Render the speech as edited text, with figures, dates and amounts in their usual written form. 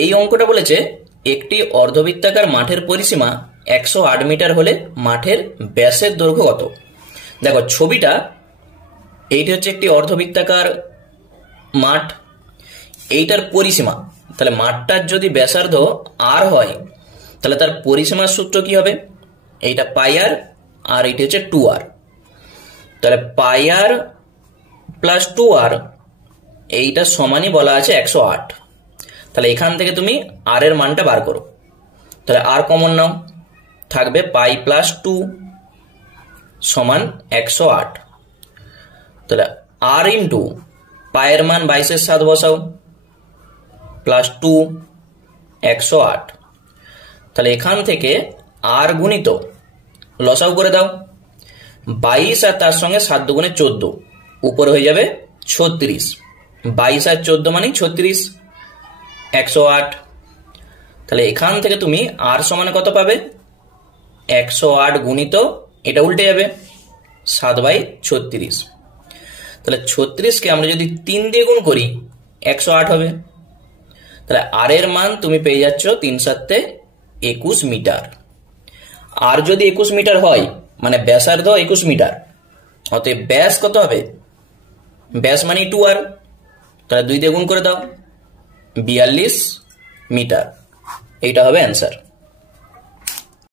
এই অঙ্কটা বলেছে একটি অর্ধবৃত্তাকার মাঠের পরিসীমা 108 মিটার হলে মাঠের ব্যাসের দৈর্ঘ্য কত। দেখো ছবিটা, এইটা হচ্ছে একটি অর্ধবৃত্তাকার মাঠ, এইটার পরিসীমা, তাহলে মাঠটার যদি ব্যাসার্ধ আর হয় তাহলে তার পরিসীমার সূত্র কি হবে, এইটা পাই আর এইটা হচ্ছে 2r, তাহলে পাই আর প্লাস 2r এইটা সমানই বলা আছে 108। তাহলে এখান থেকে তুমি আর এর মানটা বার করো, তাহলে আর কমন নাও, থাকবে পাই প্লাস 2 সমান 108। তাহলে আর ইন্টু পায়ের মান 22/7 বসাও প্লাস 2 108। তাহলে এখান থেকে আর গুণিত লসাও করে দাও, 22 আর তার সঙ্গে 7 দুগুণে 14, উপরে হয়ে যাবে 36, 22 আর 14 মানে 36, 108। তাহলে এখান থেকে তুমি আর সমানে কত পাবে, 108 গুণিত এটা উল্টে যাবে 7/36। তাহলে 36কে আমরা যদি 3 দিয়ে গুণ করি 108 হবে। তাহলে আর এর মান তুমি পেয়ে যাচ্ছ 3 7 21 মিটার। আর যদি 21 মিটার হয় মানে ব্যাসার্ধ 21 মিটার, অতএব ব্যাস কত হবে, ব্যাস মানে 2r, তাহলে 2 দিয়ে গুণ করে দাও 42 মিটার, এইটা হবে অ্যান্সার।